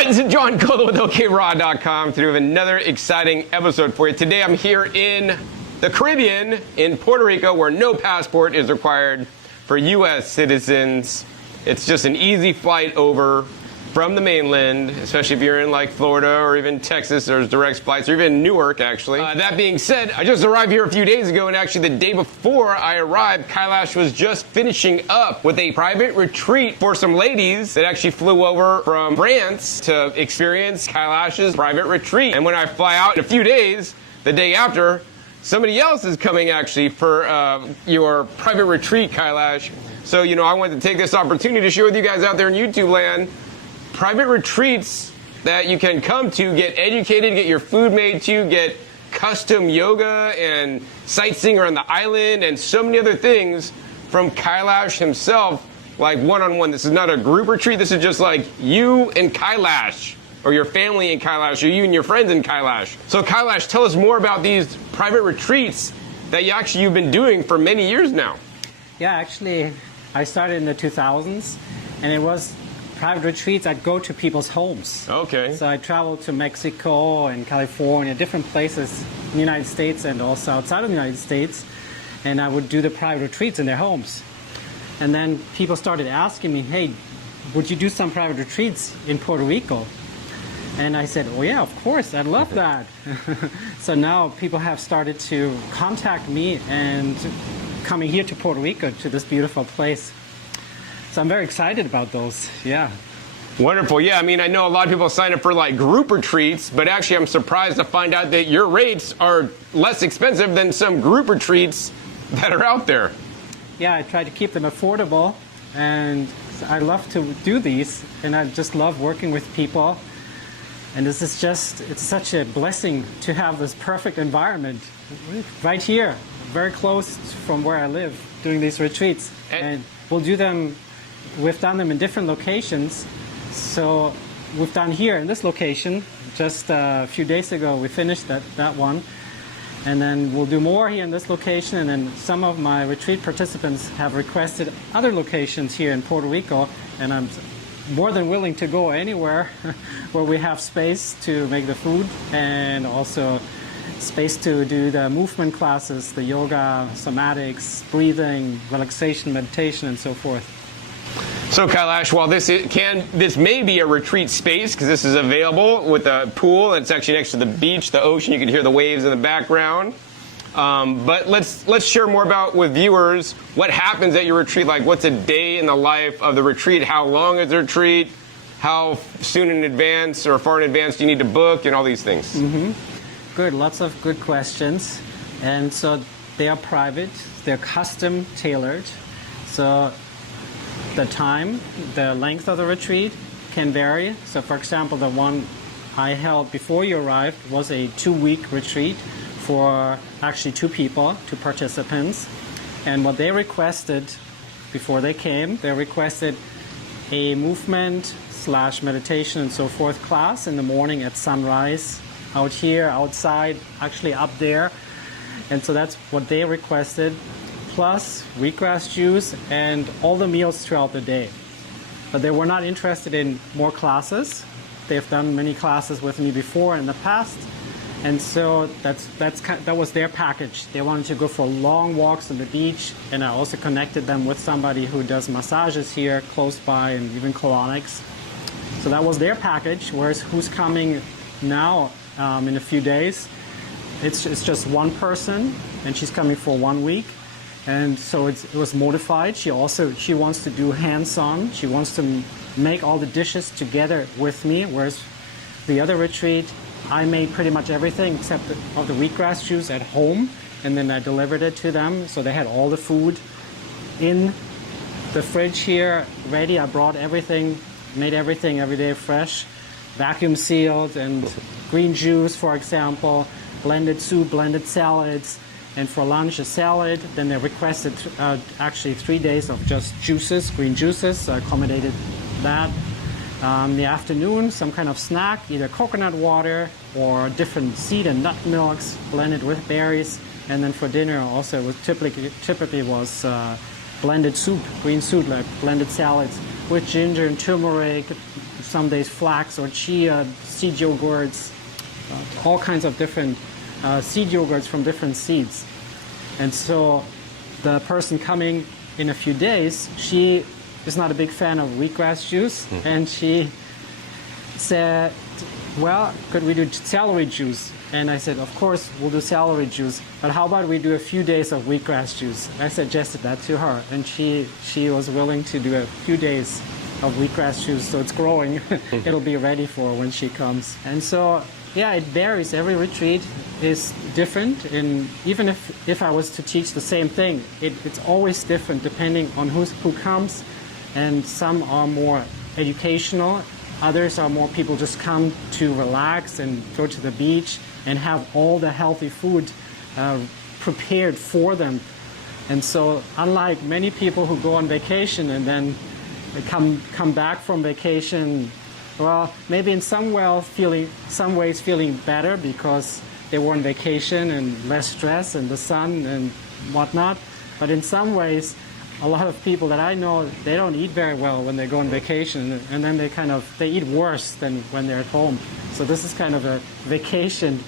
right, this is John Cole with OKRaw.com. Today we have another exciting episode for you. Today I'm here in the Caribbean, in Puerto Rico, where no passport is required for U.S. citizens. It's just an easy flight over from the mainland, especially if you're in like Florida or even Texas. There's direct flights, or even Newark, actually. That being said, I just arrived here a few days ago, and actually the day before I arrived, Kaelash was just finishing up with a private retreat for some ladies that actually flew over from France to experience Kaelash's private retreat. And when I fly out in a few days, the day after, somebody else is coming actually for your private retreat, Kaelash. So, I wanted to take this opportunity to share with you guys out there in YouTube land private retreats that you can come to, get educated, get your food made to, get custom yoga and sightseeing around the island and so many other things from Kaelash himself, like one-on-one. This is not a group retreat. This is just like you and Kaelash, or your family in Kaelash, or you and your friends in Kaelash. So Kaelash, tell us more about these private retreats that you've been doing for many years now. Yeah, actually, I started in the 2000s, and it was private retreats. I'd go to people's homes. Okay. So I traveled to Mexico and California, different places in the United States and also outside of the United States, and I would do the private retreats in their homes. And then people started asking me, hey, would you do some private retreats in Puerto Rico? And I said, oh yeah, of course, I'd love that. So now people have started to contact me and coming here to Puerto Rico, to this beautiful place. So I'm very excited about those, yeah. Wonderful, yeah. I know a lot of people sign up for like group retreats, but actually I'm surprised to find out that your rates are less expensive than some group retreats that are out there. Yeah, I try to keep them affordable, and I love to do these, and I just love working with people. And this is it's such a blessing to have this perfect environment right here, very close from where I live, doing these retreats. And we'll do them. We've done them in different locations. So we've done here in this location, just a few days ago we finished that one. And then we'll do more here in this location, and then some of my retreat participants have requested other locations here in Puerto Rico, and I'm more than willing to go anywhere where we have space to make the food, and also space to do the movement classes, the yoga, somatics, breathing, relaxation, meditation, and so forth. So Kaelash, while this may be a retreat space, because this is available with a pool, and it's actually next to the beach, the ocean, you can hear the waves in the background. But let's share more about with viewers what happens at your retreat. Like, what's a day in the life of the retreat? How long is the retreat? How soon in advance or far in advance do you need to book, and all these things? Mm-hmm. Good, lots of good questions. And so they are private, they're custom tailored. So the time, the length of the retreat can vary. So for example, the one I held before you arrived was a 2-week retreat for actually 2 people, 2 participants. And what they requested before they came, they requested a movement / meditation and so forth class in the morning at sunrise, out here, outside, actually up there. And so that's what they requested, plus wheatgrass juice and all the meals throughout the day. But they were not interested in more classes. They've done many classes with me before in the past. And so that was their package. They wanted to go for long walks on the beach, and I also connected them with somebody who does massages here close by, and even colonics. So that was their package, whereas who's coming now in a few days, it's just one person, and she's coming for 1 week. And so it was modified. She wants to do hands-on. She wants to make all the dishes together with me, whereas the other retreat, I made pretty much everything except the wheatgrass juice at home, and then I delivered it to them. So they had all the food in the fridge here ready. I brought everything, made everything every day fresh, vacuum sealed, and green juice, for example, blended soup, blended salads, and for lunch a salad. Then they requested actually 3 days of just juices, green juices. So I accommodated that. In the afternoon, some kind of snack, either coconut water or different seed and nut milks blended with berries. And then for dinner also, it was typically was blended soup, green soup, like blended salads with ginger and turmeric, some days flax or chia, seed yogurts, all kinds of different seed yogurts from different seeds. And so the person coming in a few days, she is not a big fan of wheatgrass juice, and she said, well, could we do celery juice? And I said, of course, we'll do celery juice, but how about we do a few days of wheatgrass juice? I suggested that to her, and she was willing to do a few days of wheatgrass juice, so it's growing. It'll be ready for when she comes. And so, yeah, it varies. Every retreat is different, and even if I was to teach the same thing, it's always different depending on who comes, and some are more educational, others are more people just come to relax and go to the beach and have all the healthy food prepared for them. And so unlike many people who go on vacation and then come back from vacation, well, maybe in some ways feeling better because they were on vacation and less stress and the sun and whatnot. But in some ways, a lot of people that I know, they don't eat very well when they go on vacation, and then they eat worse than when they're at home. So this is kind of a vacation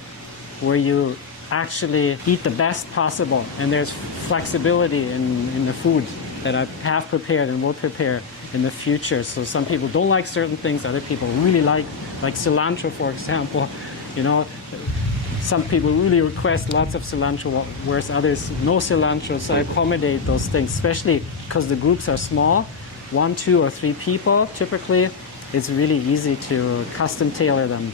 where you actually eat the best possible, and there's flexibility in the food that I have prepared and will prepare in the future. So some people don't like certain things, other people really like cilantro, for example. You know, some people really request lots of cilantro, whereas others no cilantro. So I accommodate those things, especially because the groups are small, 1, 2, or 3 people. Typically, it's really easy to custom tailor them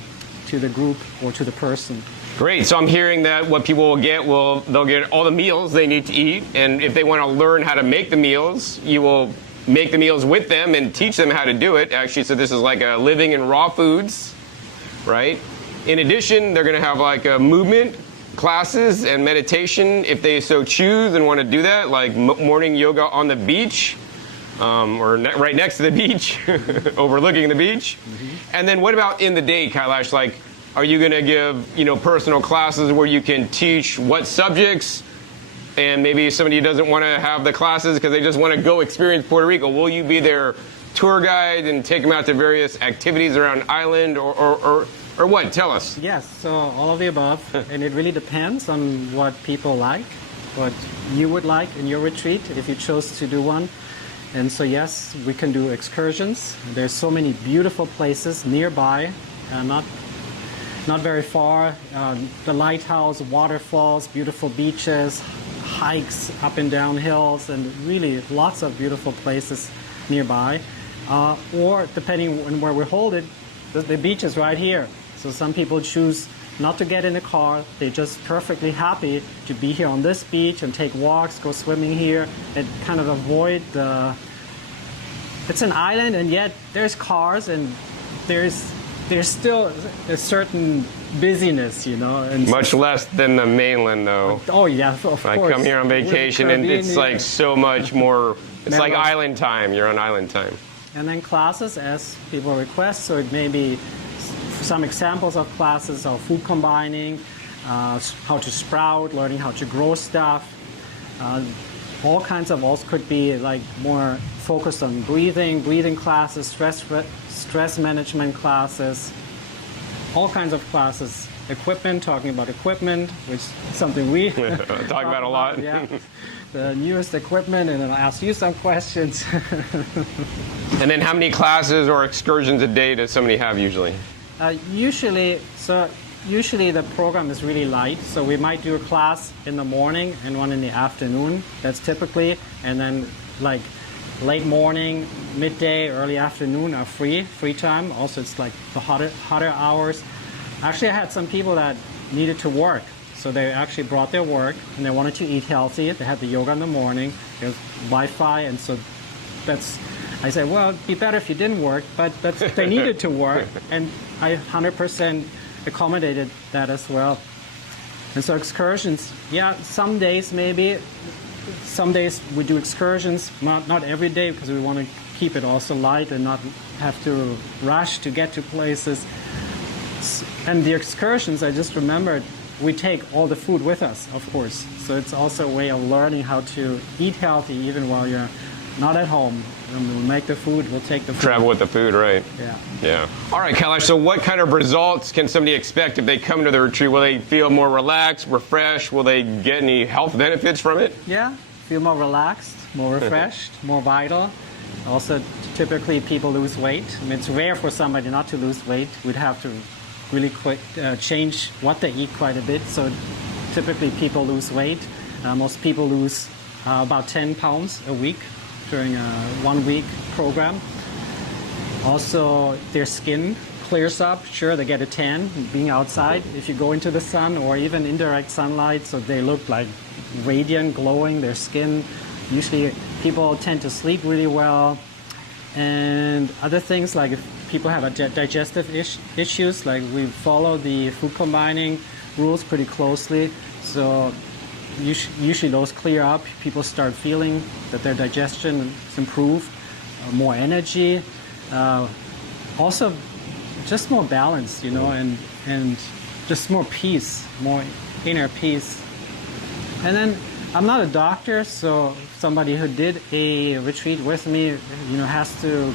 to the group or to the person. Great. So I'm hearing that what people will get, they'll get all the meals they need to eat, and if they want to learn how to make the meals, you will make the meals with them and teach them how to do it. Actually, so this is like a living in raw foods, right? In addition, they're going to have like a movement classes and meditation if they so choose and want to do that, like morning yoga on the beach or right next to the beach, overlooking the beach. And then what about in the day, Kaelash? Like, are you going to give, personal classes where you can teach what subjects? And maybe somebody doesn't want to have the classes because they just want to go experience Puerto Rico. Will you be their tour guide and take them out to various activities around island or what? Tell us. Yes, so all of the above. And it really depends on what people like, what you would like in your retreat if you chose to do one. And so yes, we can do excursions. There's so many beautiful places nearby, not very far. The lighthouse, waterfalls, beautiful beaches, hikes up and down hills, and really lots of beautiful places nearby. Or depending on where we hold it, the beach is right here. So some people choose not to get in a car. They're just perfectly happy to be here on this beach and take walks, go swimming here, and kind of avoid the... It's an island, and yet there's cars, and there's still a certain busyness, And much less than the mainland, though. Oh, yeah, of course. I come here on vacation, and it's like so much more... It's like island time. You're on island time. And then classes as people request, so it may be some examples of classes are food combining, how to sprout, learning how to grow stuff. All kinds of also could be like more focused on breathing classes, stress management classes, all kinds of classes. Equipment, talking about equipment, which is something we talk about a lot. Yeah. The newest equipment, and then I'll ask you some questions. And then how many classes or excursions a day does somebody have usually? Usually the program is really light, so we might do a class in the morning and one in the afternoon. That's typically, and then like late morning, midday, early afternoon are free time. Also, it's like the hotter hours. Actually, I had some people that needed to work, so they actually brought their work and they wanted to eat healthy. They had the yoga in the morning, there's Wi-Fi, and so I said, well, it'd be better if you didn't work, but they needed to work, and I 100% accommodated that as well. And so excursions, yeah, some days maybe. Some days we do excursions, not every day, because we want to keep it also light and not have to rush to get to places. And the excursions, I just remembered, we take all the food with us, of course. So it's also a way of learning how to eat healthy even while you're not at home. We'll make the food, we'll take the food. Travel with the food, right? Yeah. Yeah. All right, Kaelash, so what kind of results can somebody expect if they come to the retreat? Will they feel more relaxed, refreshed? Will they get any health benefits from it? Yeah, feel more relaxed, more refreshed, more vital. Also, typically people lose weight. I mean, it's rare for somebody not to lose weight. We'd have to really change what they eat quite a bit. So typically people lose weight. Most people lose about 10 pounds a week during a 1-week program. Also, their skin clears up. Sure, they get a tan being outside if you go into the sun or even indirect sunlight, so they look like radiant, glowing, their skin. Usually people tend to sleep really well. And other things, like if people have digestive issues, like we follow the food combining rules pretty closely. So usually those clear up. People start feeling that their digestion is improved, more energy. Also, just more balance, you know, and just more peace, more inner peace. And then I'm not a doctor, so somebody who did a retreat with me, you know, has to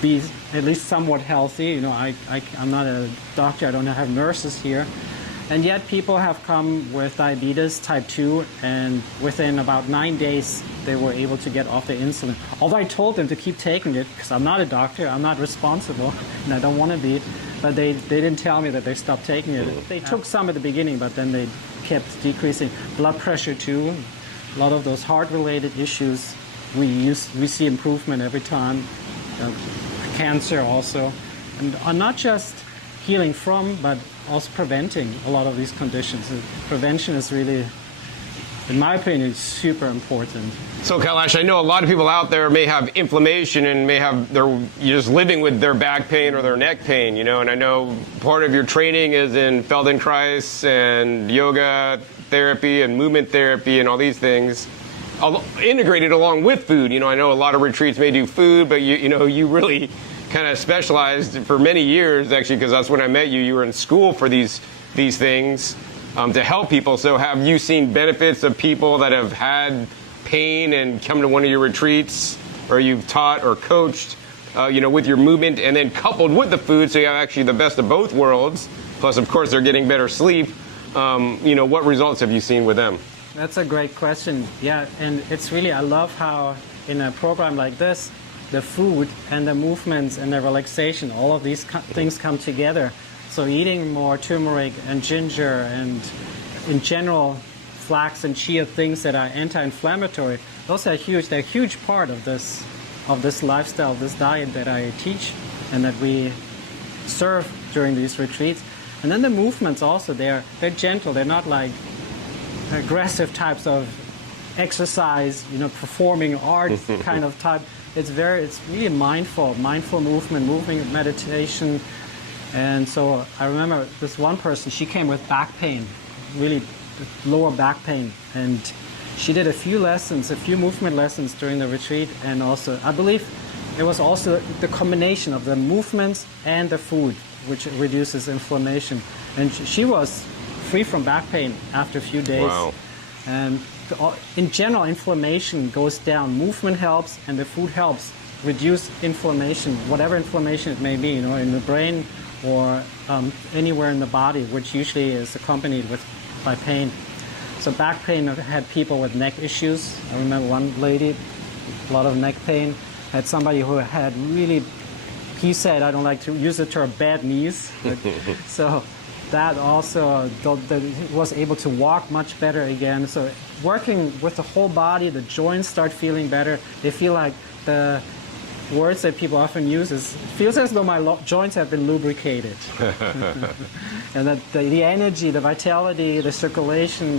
be at least somewhat healthy. You know, I'm not a doctor, I don't have nurses here. And yet people have come with diabetes type 2, and within about 9 days they were able to get off the insulin. Although I told them to keep taking it, because I'm not a doctor, I'm not responsible, and I don't want to be, but they didn't tell me that they stopped taking it. They took some at the beginning, but then they kept decreasing. Blood pressure too, a lot of those heart-related issues, we see improvement every time. Cancer also, and not just healing from, but also preventing a lot of these conditions. Prevention is really, in my opinion, super important. So Kaelash, I know a lot of people out there may have inflammation and you're just living with their back pain or their neck pain, you know, and I know part of your training is in Feldenkrais and yoga therapy and movement therapy and all these things integrated along with food. You know, I know a lot of retreats may do food, but you really kind of specialized for many years, actually, because that's when I met you. You were in school for these things to help people. So have you seen benefits of people that have had pain and come to one of your retreats, or you've taught or coached, with your movement, and then coupled with the food, so you have actually the best of both worlds, plus, of course, they're getting better sleep. What results have you seen with them? That's a great question. Yeah, and it's really, I love how in a program like this, the food and the movements and the relaxation, all of these things come together. So eating more turmeric and ginger and in general flax and chia, things that are anti-inflammatory, those are huge. They're a huge part of this lifestyle, this diet that I teach and that we serve during these retreats. And then the movements also, they're gentle. They're not like aggressive types of exercise, performing arts kind of type. It's really mindful movement, moving meditation. And so I remember this one person, she came with back pain, really lower back pain. And she did a few movement lessons during the retreat. And also, I believe it was also the combination of the movements and the food, which reduces inflammation. And she was free from back pain after a few days. Wow. And in general, inflammation goes down. Movement helps, and the food helps reduce inflammation, whatever inflammation it may be, in the brain or anywhere in the body, which usually is accompanied by pain. So back pain, I've had people with neck issues. I remember one lady, a lot of neck pain, had somebody who had really, he said, I don't like to use the term bad knees. So that also was able to walk much better again. So working with the whole body, the joints start feeling better. They feel like the words that people often use is, it feels as though my joints have been lubricated. And that the energy, the vitality, the circulation,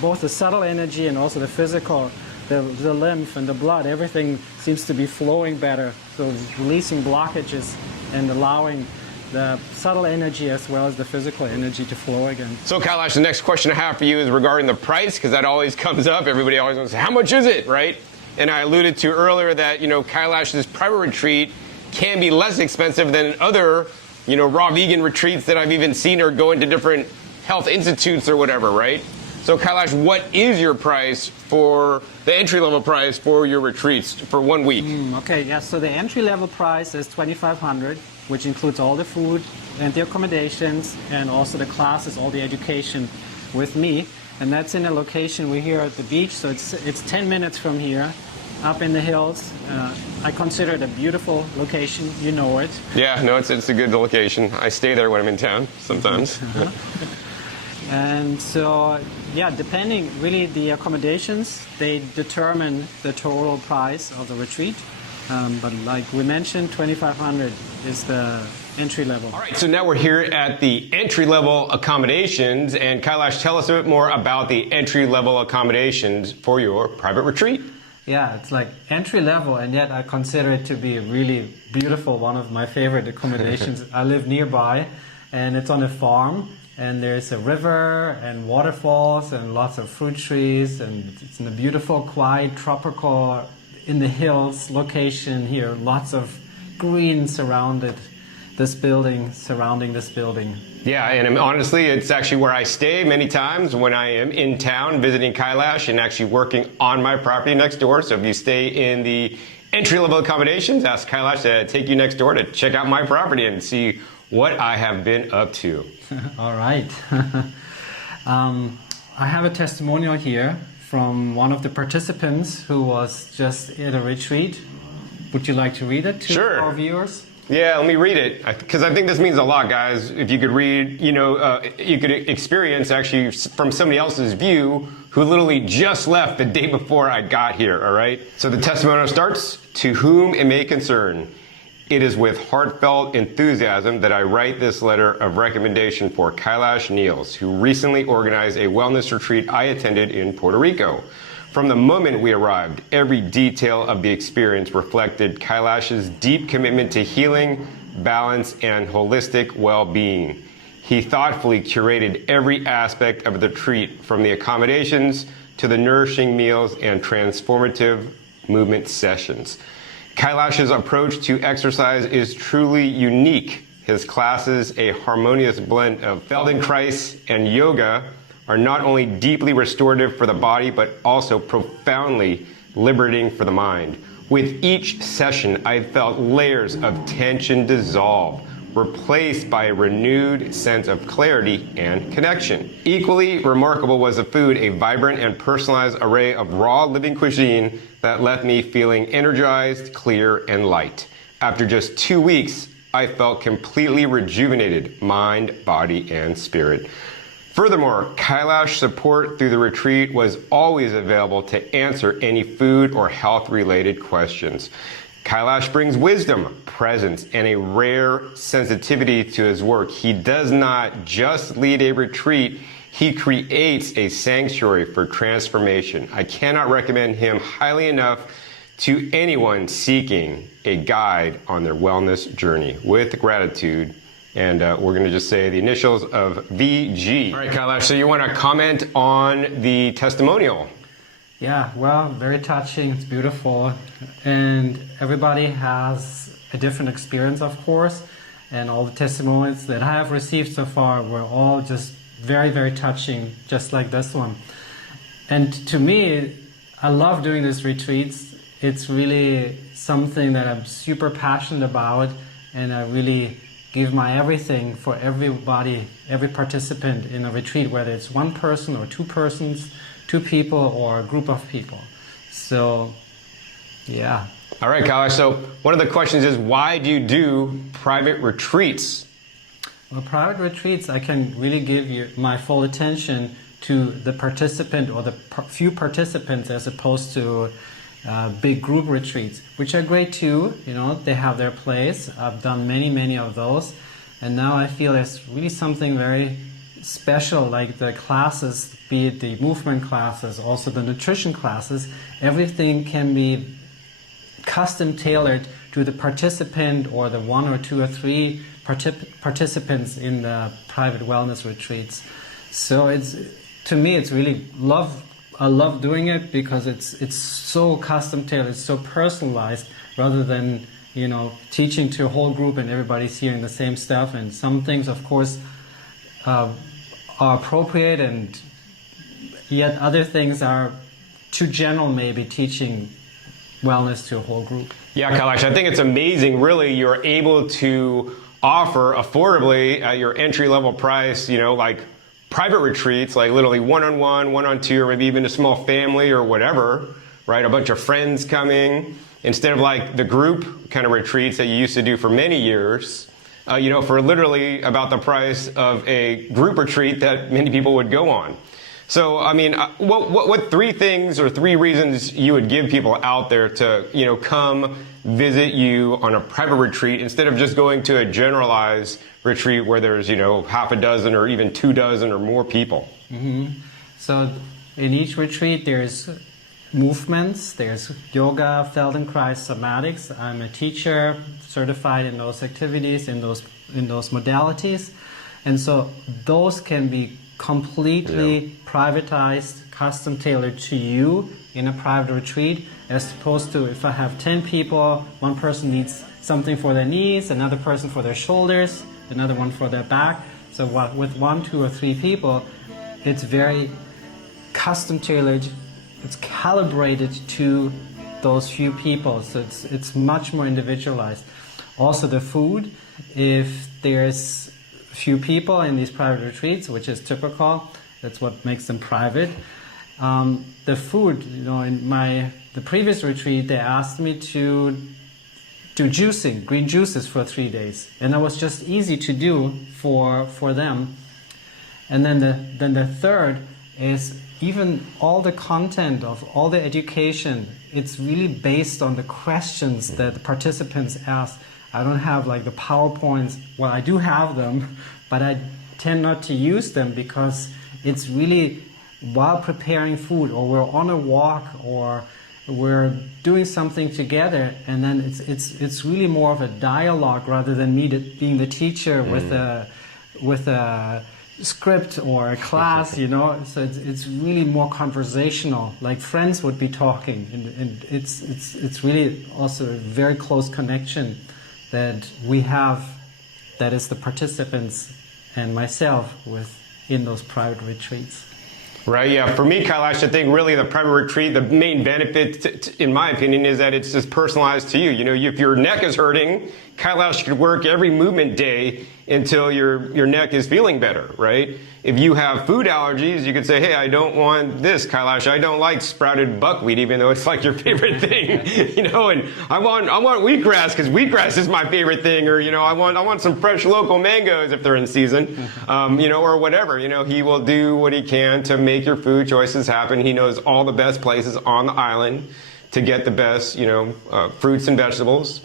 both the subtle energy and also the physical, the lymph and the blood, everything seems to be flowing better. So releasing blockages and allowing the subtle energy as well as the physical energy to flow again. So Kaelash, the next question I have for you is regarding the price, because that always comes up. Everybody always wants to say, how much is it, right? And I alluded to earlier that, Kaelash's private retreat can be less expensive than other, raw vegan retreats that I've even seen or go into different health institutes or whatever, right? So Kaelash, what is your price for the entry-level price for your retreats for 1 week? Okay, yeah, so the entry-level price is $2,500, which includes all the food and the accommodations and also the classes, all the education with me. And that's in a location, we're here at the beach, so it's 10 minutes from here, up in the hills. I consider it a beautiful location, you know it. Yeah, no, it's a good location. I stay there when I'm in town sometimes. And so, yeah, depending, really the accommodations, they determine the total price of the retreat. But like we mentioned, $2,500 is the entry level. All right, so now we're here at the entry-level accommodations. And Kaelash, tell us a bit more about the entry-level accommodations for your private retreat. Yeah, it's like entry level, and yet I consider it to be a really beautiful, one of my favorite accommodations. I live nearby, and it's on a farm. And there's a river and waterfalls and lots of fruit trees, and it's in a beautiful, quiet, tropical, in the hills location here. Lots of green surrounding this building. Yeah, and honestly, it's actually where I stay many times when I am in town visiting Kaelash and actually working on my property next door. So if you stay in the entry-level accommodations, ask Kaelash to take you next door to check out my property and see what I have been up to. All right. I have a testimonial here from one of the participants who was just at a retreat. Would you like to read it to Sure. our viewers? Yeah, let me read it, because I think this means a lot, guys. If you could read, you could experience actually from somebody else's view who literally just left the day before I got here, all right? So the testimonial starts, "To whom it may concern. It is with heartfelt enthusiasm that I write this letter of recommendation for kaelashneels, who recently organized a wellness retreat I attended in Puerto Rico. From the moment we arrived, every detail of the experience reflected Kaelash's deep commitment to healing, balance, and holistic well-being. He thoughtfully curated every aspect of the retreat, from the accommodations to the nourishing meals and transformative movement sessions. Kaelash's approach to exercise is truly unique. His classes, a harmonious blend of Feldenkrais and yoga, are not only deeply restorative for the body, but also profoundly liberating for the mind. With each session, I felt layers of tension dissolve, replaced by a renewed sense of clarity and connection. Equally remarkable was the food, a vibrant and personalized array of raw living cuisine that left me feeling energized, clear, and light. After just 2 weeks, I felt completely rejuvenated, mind, body, and spirit. Furthermore, Kaelash support through the retreat was always available to answer any food or health-related questions. Kaelash brings wisdom, presence, and a rare sensitivity to his work. He does not just lead a retreat, he creates a sanctuary for transformation. I cannot recommend him highly enough to anyone seeking a guide on their wellness journey. With gratitude. And we're going to just say the initials of VG. All right, Kaelash, so you want to comment on the testimonial? Yeah, well, very touching. It's beautiful. And everybody has a different experience, of course. And all the testimonials that I have received so far were all just very, very touching, just like this one. And to me, I love doing these retreats. It's really something that I'm super passionate about, and I really give my everything for everybody, every participant in a retreat, whether it's one person or two persons, two people, or a group of people. So, yeah. All right, Kaelash, so one of the questions is, why do you do private retreats? Well, private retreats, I can really give you my full attention to the participant or the few participants, as opposed to big group retreats, which are great too. You know, they have their place. I've done many of those, and now I feel there's really something very special, like the classes, be it the movement classes, also the nutrition classes. Everything can be custom tailored to the participant or the 1 or 2 or 3 participants in the private wellness retreats. So it's, to me, it's really I love doing it because it's so custom tailored, it's so personalized, rather than, you know, teaching to a whole group and everybody's hearing the same stuff. And some things, of course, are appropriate and yet other things are too general, maybe teaching wellness to a whole group. Yeah, Kaelash, I think it's amazing. Really, you're able to offer affordably at your entry-level price, like private retreats, like literally one-on-one, one-on-two, or maybe even a small family or whatever, right? A bunch of friends coming, instead of like the group kind of retreats that you used to do for many years, for literally about the price of a group retreat that many people would go on. So, I mean, what 3 things or 3 reasons you would give people out there to, come visit you on a private retreat instead of just going to a generalized retreat where there's, half a dozen or even 2 dozen or more people? So in each retreat, there's movements, there's yoga, Feldenkrais, somatics. I'm a teacher certified in those activities, in those modalities. And so those can be completely privatized, custom tailored to you in a private retreat, as opposed to if I have 10 people, one person needs something for their knees, another person for their shoulders, another one for their back. So with 1, 2, or 3 people, it's very custom tailored, it's calibrated to those few people, so it's much more individualized. Also the food, if there's few people in these private retreats, which is typical. That's what makes them private. The food, in the previous retreat, they asked me to do juicing, green juices for 3 days, and that was just easy to do for them. And then the third is even all the content of all the education. It's really based on the questions that the participants ask. I don't have like the PowerPoints. Well, I do have them, but I tend not to use them because it's really while preparing food, or we're on a walk, or we're doing something together, and then it's really more of a dialogue rather than me being the teacher with a script or a class, So it's really more conversational, like friends would be talking, and it's really also a very close connection that we have, that is the participants and myself in those private retreats. Right, yeah. For me, Kaelash, I think really the private retreat, the main benefit, in my opinion, is that it's just personalized to you. If your neck is hurting, Kaelash could work every movement day until your neck is feeling better, right? If you have food allergies, you could say, hey, I don't want this, Kaelash. I don't like sprouted buckwheat, even though it's like your favorite thing, and I want wheatgrass because wheatgrass is my favorite thing, or, I want some fresh local mangoes if they're in season, or whatever. He will do what he can to make your food choices happen. He knows all the best places on the island to get the best, fruits and vegetables.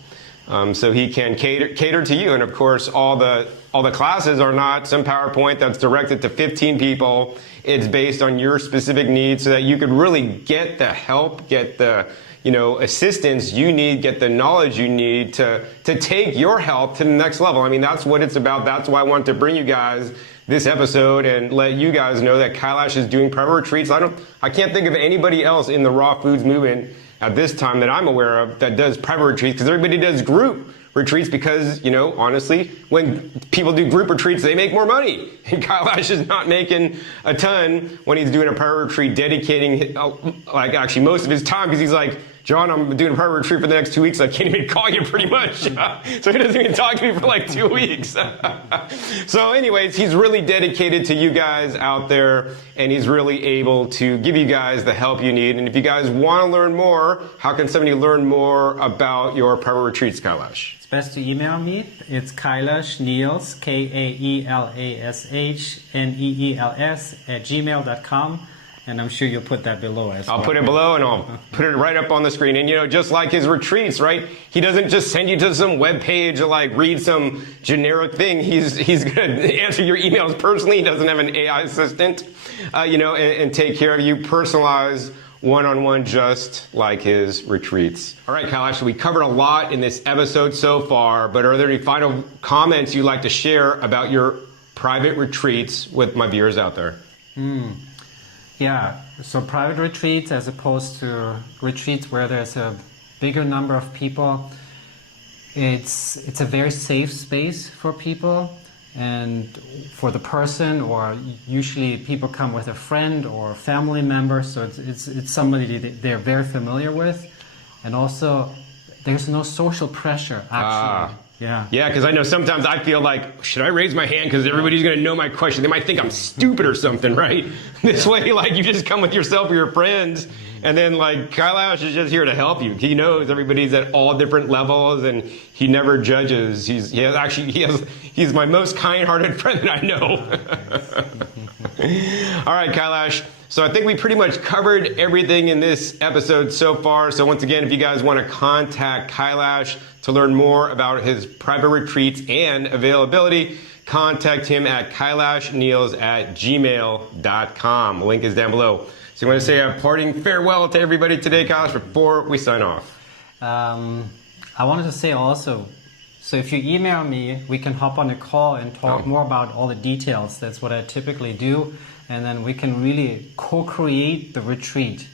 So he can cater to you. And of course, all the classes are not some PowerPoint that's directed to 15 people. It's based on your specific needs so that you could really get the help, get the assistance you need, get the knowledge you need to take your health to the next level. I mean, that's what it's about. That's why I want to bring you guys this episode and let you guys know that Kaelash is doing private retreats. I can't think of anybody else in the raw foods movement at this time that I'm aware of that does private retreats, because everybody does group retreats because, honestly, when people do group retreats, they make more money. And Kaelash is not making a ton when he's doing a private retreat, dedicating actually most of his time, because he's like, John, I'm doing a private retreat for the next 2 weeks. I can't even call you pretty much. So he doesn't even talk to me for like 2 weeks. So anyways, he's really dedicated to you guys out there, and he's really able to give you guys the help you need. And if you guys want to learn more, how can somebody learn more about your private retreats, Kaelash? It's best to email me. It's kaelashneels, KAELASHNEELS @gmail.com. And I'm sure you'll put that below as well. I'll put it below, and I'll put it right up on the screen. And, just like his retreats, right? He doesn't just send you to some web page or read some generic thing. He's going to answer your emails personally. He doesn't have an AI assistant, and take care of you, personalized, one-on-one, just like his retreats. All right, Kaelash, we covered a lot in this episode so far, but are there any final comments you'd like to share about your private retreats with my viewers out there? Yeah, so private retreats as opposed to retreats where there's a bigger number of people, it's a very safe space for people. And for the person, or usually people come with a friend or a family member, so it's somebody that they're very familiar with. And also, there's no social pressure, actually. Yeah. Yeah, because I know sometimes I feel like, should I raise my hand because everybody's going to know my question? They might think I'm stupid or something, right? This way, like, you just come with yourself or your friends, and then, like, Kaelash is just here to help you. He knows everybody's at all different levels, and he never judges. He's my most kind-hearted friend that I know. All right, Kaelash. So I think we pretty much covered everything in this episode so far. So once again, if you guys want to contact Kaelash to learn more about his private retreats and availability, contact him at kaelashneels@gmail.com. Link is down below. So you want to say a parting farewell to everybody today, Kaelash, before we sign off? I wanted to say also, so if you email me, we can hop on a call and talk more about all the details. That's what I typically do. And then we can really co-create the retreat,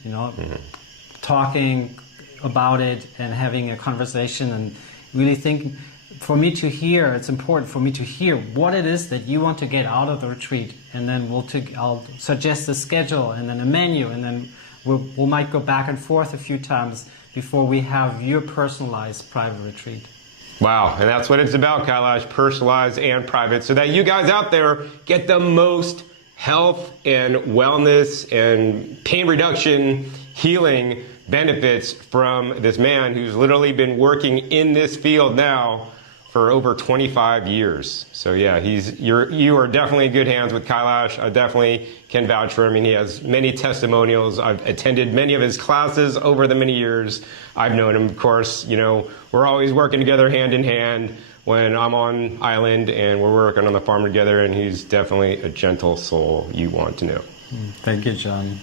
talking about it and having a conversation and really thinking. For me to hear, it's important for me to hear what it is that you want to get out of the retreat. And then I'll suggest a schedule and then a menu, and then we might go back and forth a few times before we have your personalized private retreat. Wow, and that's what it's about, Kaelash, personalized and private, so that you guys out there get the most health and wellness and pain reduction, healing benefits from this man who's literally been working in this field now for over 25 years. So yeah, you are definitely in good hands with Kaelash. I definitely can vouch for him. I mean, he has many testimonials. I've attended many of his classes over the many years I've known him. Of course, we're always working together hand in hand when I'm on island and we're working on the farm together, and he's definitely a gentle soul you want to know. Thank you, John.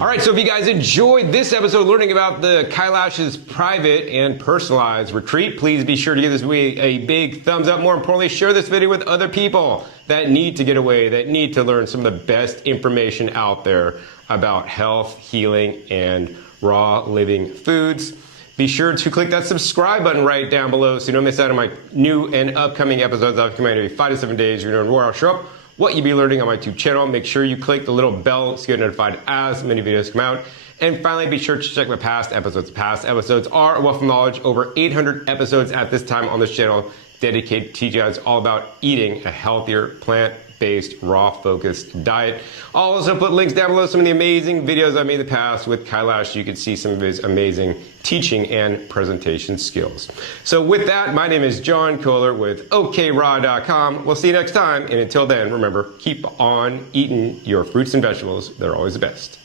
All right, so if you guys enjoyed this episode learning about the Kaelash's private and personalized retreat, please be sure to give this video a big thumbs up. More importantly, share this video with other people that need to get away, that need to learn some of the best information out there about health, healing, and raw living foods. Be sure to click that subscribe button right down below so you don't miss out on my new and upcoming episodes. I'll come out every 5 to 7 days. You know where I'll show up, what you'll be learning on my YouTube channel. Make sure you click the little bell to get notified as many videos come out. And finally, be sure to check my past episodes. Past episodes are a wealth of knowledge. Over 800 episodes at this time on this channel dedicated to teach you guys all about eating a healthier, plant-based, raw-focused diet. I'll also put links down below some of the amazing videos I made in the past with Kaelash. You can see some of his amazing teaching and presentation skills. So with that, my name is John Kohler with OKRaw.com. We'll see you next time, and until then, remember, keep on eating your fruits and vegetables. They're always the best.